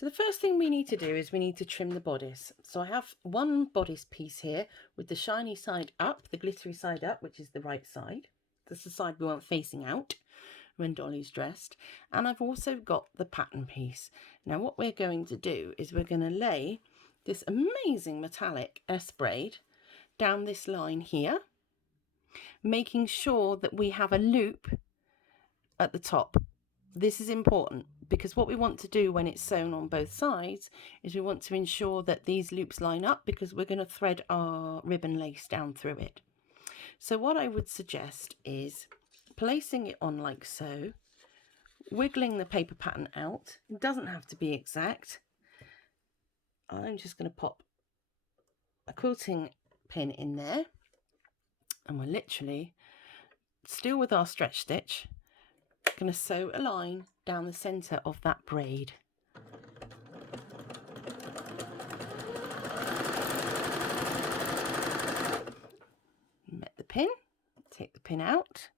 So the first thing we need to do is we need to trim the bodice. So I have one bodice piece here with the shiny side up, the glittery side up, which is the right side. That's the side we want facing out when Dolly's dressed. And I've also got the pattern piece. Now what we're going to do is we're going to lay this amazing metallic S braid down this line here, making sure that we have a loop at the top. This is important because what we want to do when it's sewn on both sides is we want to ensure that these loops line up, because we're going to thread our ribbon lace down through it. So what I would suggest is placing it on like so, wiggling the paper pattern out. It doesn't have to be exact. I'm just going to pop a quilting pin in there, and we're literally still with our stretch stitch going to sew a line down the center of that braid. Met the pin, take the pin out.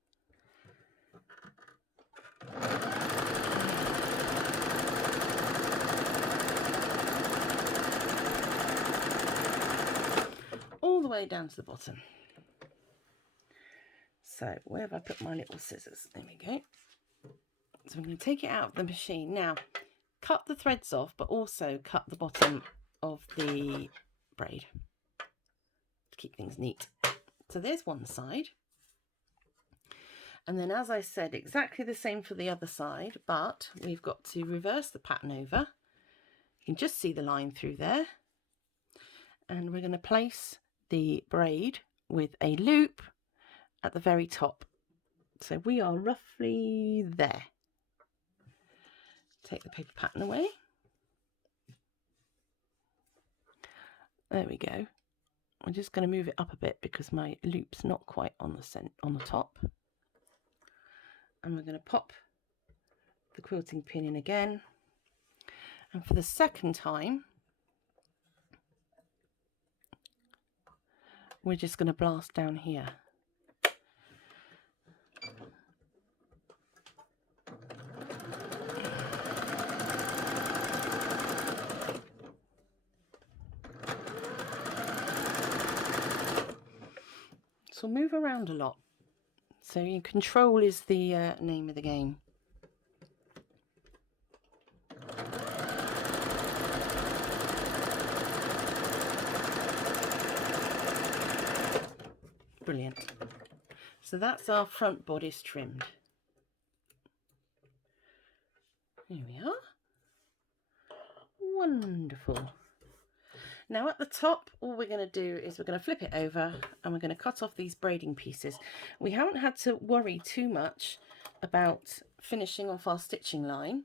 All the way down to the bottom. So where have I put my little scissors? There we go. So I'm going to take it out of the machine. Now, cut the threads off, but also cut the bottom of the braid to keep things neat. So there's one side. And then, as I said, exactly the same for the other side, but we've got to reverse the pattern over. You can just see the line through there. And we're going to place the braid with a loop at the very top. So we are roughly there. Take the paper pattern away. There we go. I'm just going to move it up a bit because my loop's not quite on the top. And we're going to pop the quilting pin in again. And for the second time, we're just going to blast down here. So move around a lot. So your control is the name of the game. Brilliant. So that's our front bodice trimmed. Here we are. Wonderful. Now at the top, all we're going to do is we're going to flip it over and we're going to cut off these braiding pieces. We haven't had to worry too much about finishing off our stitching line,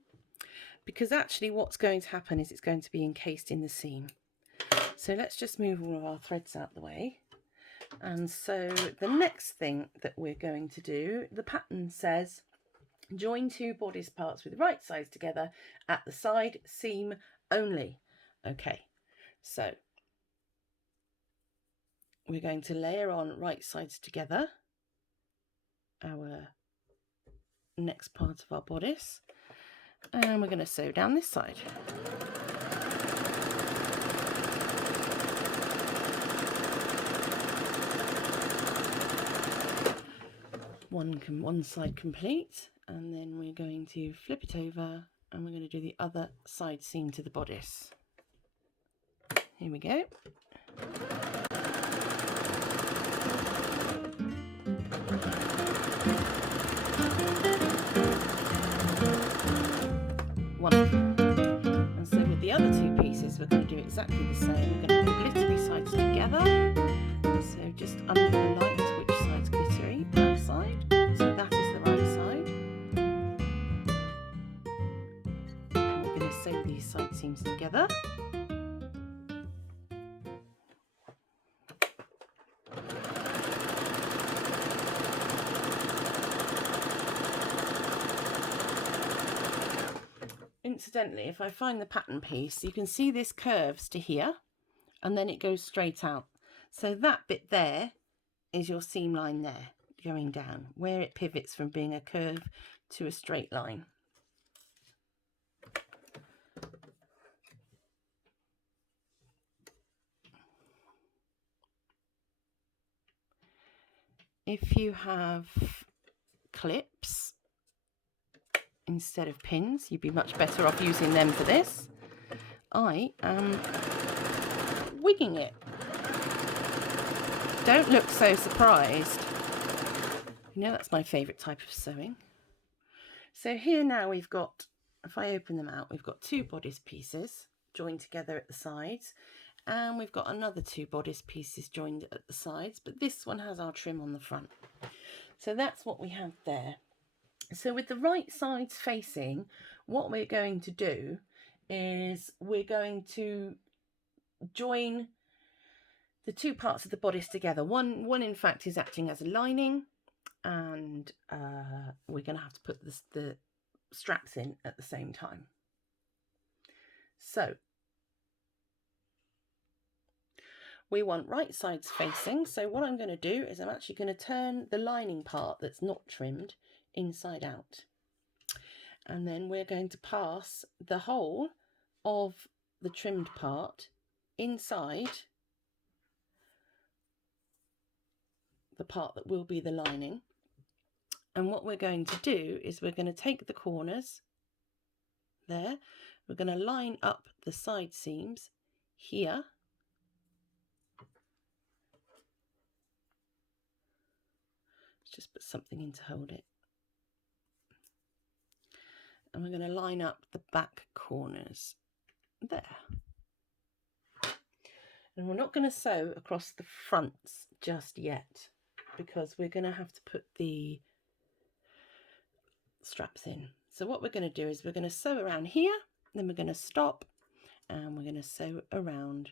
because actually what's going to happen is it's going to be encased in the seam. So let's just move all of our threads out the way. And so the next thing that we're going to do, the pattern says, join two bodice parts with right sides together at the side seam only. Okay. So we're going to layer on right sides together our next part of our bodice, and we're going to sew down this side. One side complete, and then we're going to flip it over and we're going to do the other side seam to the bodice. Here we go. Wonderful. And so with the other two pieces, we're going to do exactly the same. We're going to put glittery sides together. So just under the light, which side's glittery? That side. So that is the right side. And we're going to sew these side seams together. Incidentally, if I find the pattern piece, you can see this curves to here and then it goes straight out. So that bit there is your seam line there going down, where it pivots from being a curve to a straight line. if you have clips instead of pins, you'd be much better off using them for this. I am wigging it. Don't look so surprised. You know that's my favourite type of sewing. So here now we've got, if I open them out, we've got 2 bodice pieces joined together at the sides, and we've got another 2 bodice pieces joined at the sides, but this one has our trim on the front. So that's what we have there. So with the right sides facing, what we're going to do is we're going to join the 2 parts of the bodice together. One in fact is acting as a lining, and we're going to have to put the straps in at the same time. So we want right sides facing. So what I'm going to do is I'm actually going to turn the lining part that's not trimmed inside out, and then we're going to pass the whole of the trimmed part inside the part that will be the lining. And what we're going to do is we're going to take the corners there, we're going to line up the side seams here, let's just put something in to hold it, and we're going to line up the back corners there. And we're not going to sew across the fronts just yet, because we're going to have to put the straps in. So what we're going to do is we're going to sew around here, then we're going to stop, and we're going to sew around,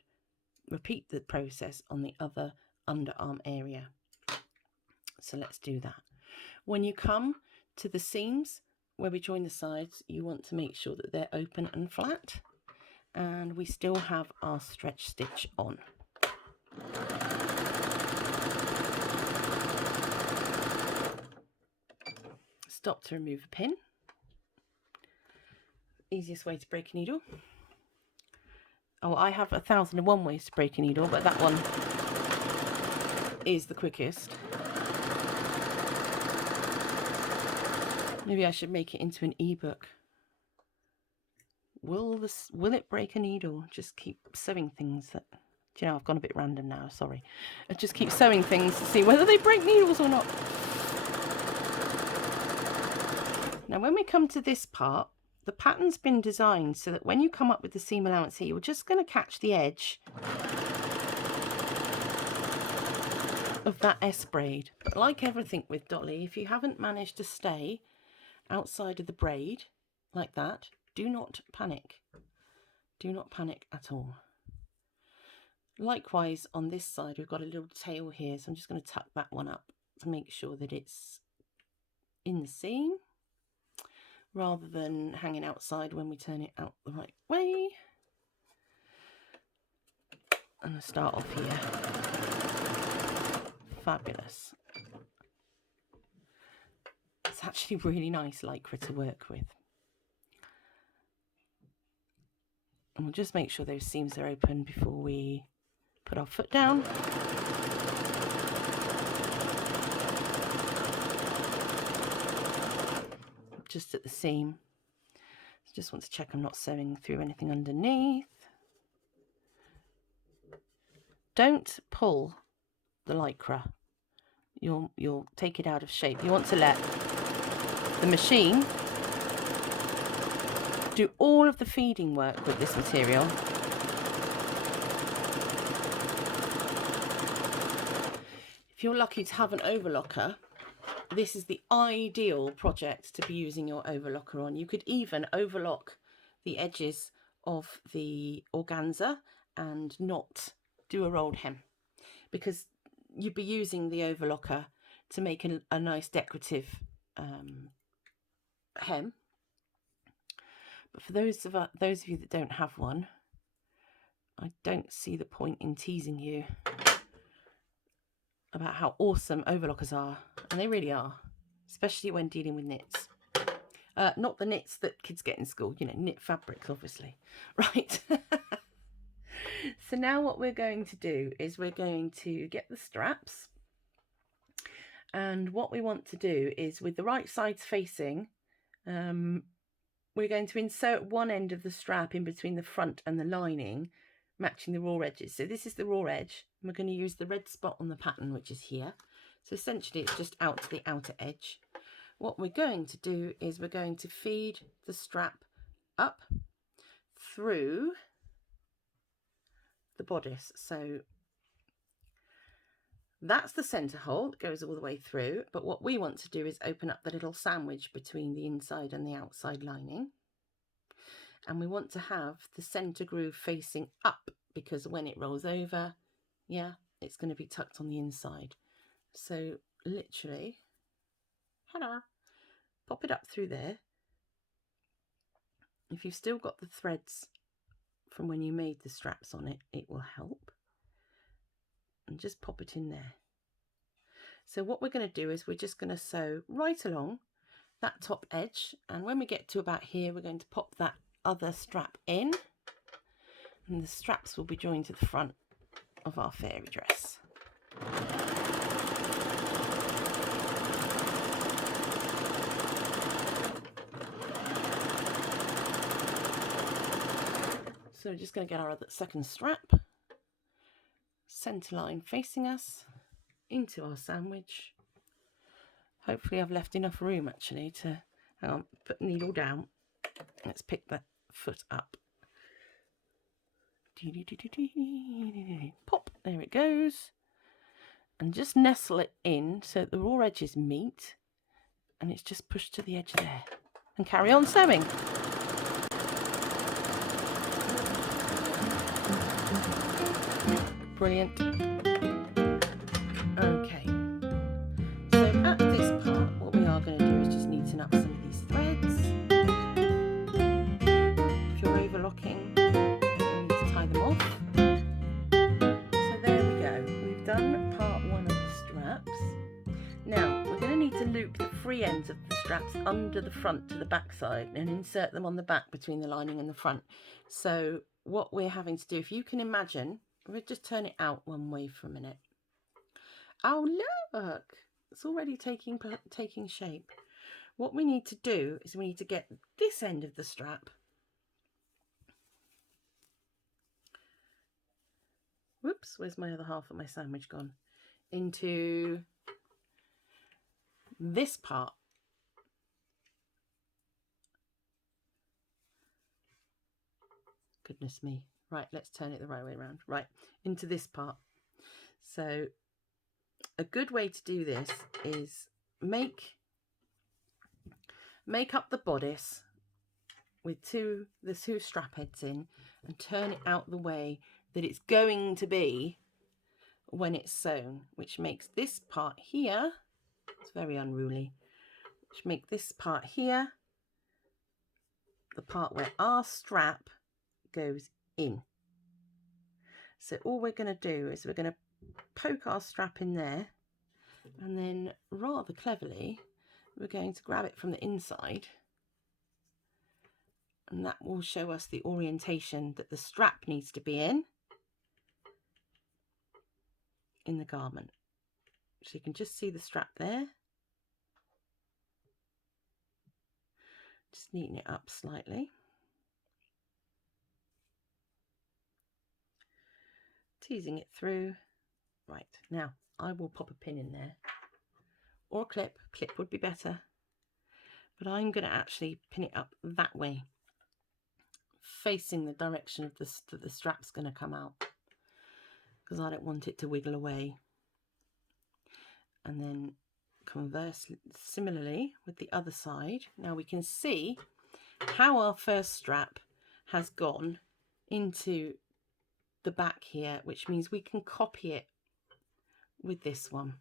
repeat the process on the other underarm area. So let's do that. When you come to the seams where we join the sides, you want to make sure that they're open and flat, and we still have our stretch stitch on. Stop to remove a pin. Easiest way to break a needle. Oh, I have 1001 ways to break a needle, but that one is the quickest. Maybe I should make it into an ebook. Will it break a needle? Just keep sewing things that, do you know, I've gone a bit random now, sorry. I just keep sewing things to see whether they break needles or not. Now when we come to this part, the pattern's been designed so that when you come up with the seam allowance here, you're just going to catch the edge of that S braid. But like everything with Dolly, if you haven't managed to stay outside of the braid like that, do not panic. Do not panic at all. Likewise on this side, we've got a little tail here, so I'm just going to tuck that one up to make sure that it's in the seam rather than hanging outside when we turn it out the right way. And I'll start off here. Fabulous. It's actually really nice lycra to work with. And we'll just make sure those seams are open before we put our foot down. Just at the seam. Just want to check I'm not sewing through anything underneath. Don't pull the lycra. You'll take it out of shape. You want to let the machine do all of the feeding work with this material. If you're lucky to have an overlocker, this is the ideal project to be using your overlocker on. You could even overlock the edges of the organza and not do a rolled hem, because you'd be using the overlocker to make a nice decorative hem. But for those of you that don't have one, I don't see the point in teasing you about how awesome overlockers are, and they really are, especially when dealing with knits. Not the knits that kids get in school, you know, knit fabrics, obviously. Right. So now what we're going to do is we're going to get the straps, And what we want to do is, with the right sides facing, we're going to insert one end of the strap in between the front and the lining, matching the raw edges. So this is the raw edge, and we're going to use the red spot on the pattern, which is here. So essentially it's just out to the outer edge. What we're going to do is we're going to feed the strap up through the bodice. So that's the center hole that goes all the way through, but what we want to do is open up the little sandwich between the inside and the outside lining. And we want to have the center groove facing up, because when it rolls over, yeah, it's going to be tucked on the inside. So literally, hello, pop it up through there. If you've still got the threads from when you made the straps on it, it will help. And just pop it in there. So what we're going to do is we're just going to sew right along that top edge, and when we get to about here, we're going to pop that other strap in, and the straps will be joined to the front of our fairy dress. So we're just going to get our other second strap, centre line facing us, into our sandwich. Hopefully I've left enough room actually to, hang on, put the needle down. Let's pick that foot up. Pop, there it goes. And just nestle it in so that the raw edges meet, and it's just pushed to the edge there. And carry on sewing. Brilliant. Okay. So at this part, what we are going to do is just neaten up some of these threads. If you're overlocking, you need to tie them off. So there we go. We've done part one of the straps. Now we're going to need to loop the free ends of the straps under the front to the back side and insert them on the back between the lining and the front. So what we're having to do, if you can imagine, we'll just turn it out one way for a minute. Oh look, it's already taking shape. What we need to do is we need to get this end of the strap, whoops, where's my other half of my sandwich gone, into this part. Goodness me. Right, let's turn it the right way around. Right, into this part. So a good way to do this is make up the bodice with the two strap heads in, and turn it out the way that it's going to be when it's sewn, which makes this part here, it's very unruly, which make this part here the part where our strap goes in. So all we're going to do is we're going to poke our strap in there, and then rather cleverly we're going to grab it from the inside, and that will show us the orientation that the strap needs to be in the garment. So you can just see the strap there. Just neaten it up slightly. Teasing it through. Right, now I will pop a pin in there, or a clip would be better, but I'm going to actually pin it up that way, facing the direction of the strap's going to come out, because I don't want it to wiggle away. And then conversely, similarly with the other side. Now we can see how our first strap has gone into the back here, which means we can copy it with this one.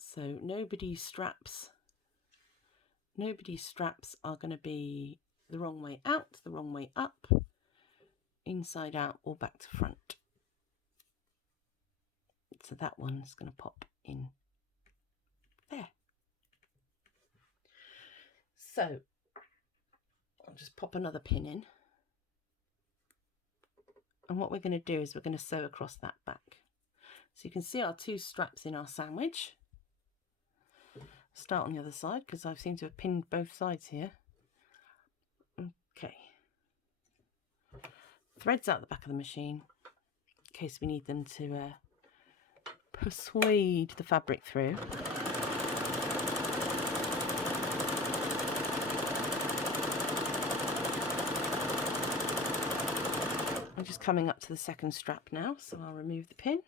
So nobody's straps are going to be the wrong way out, the wrong way up, inside out, or back to front. So that one's going to pop in there. So I'll just pop another pin in. And what we're going to do is we're going to sew across that back. So you can see our two straps in our sandwich. Start on the other side because I seem to have pinned both sides here. Okay. Threads out the back of the machine in case we need them to persuade the fabric through. I'm just coming up to the second strap now, so I'll remove the pin.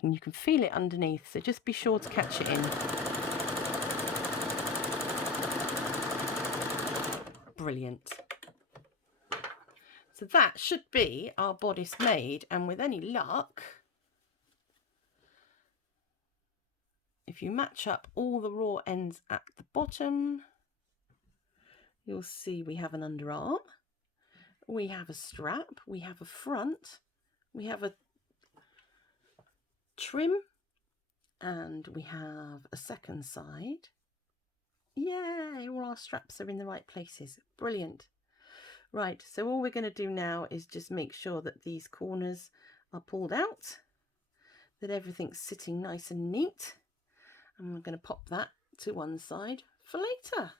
And you can feel it underneath, so just be sure to catch it in. Brilliant. So that should be our bodice made, and with any luck, if you match up all the raw ends at the bottom, you'll see we have an underarm, we have a strap, we have a front, we have a trim, and we have a second side. Yay, all our straps are in the right places. Brilliant. Right, so all we're going to do now is just make sure that these corners are pulled out, that everything's sitting nice and neat, and we're going to pop that to one side for later.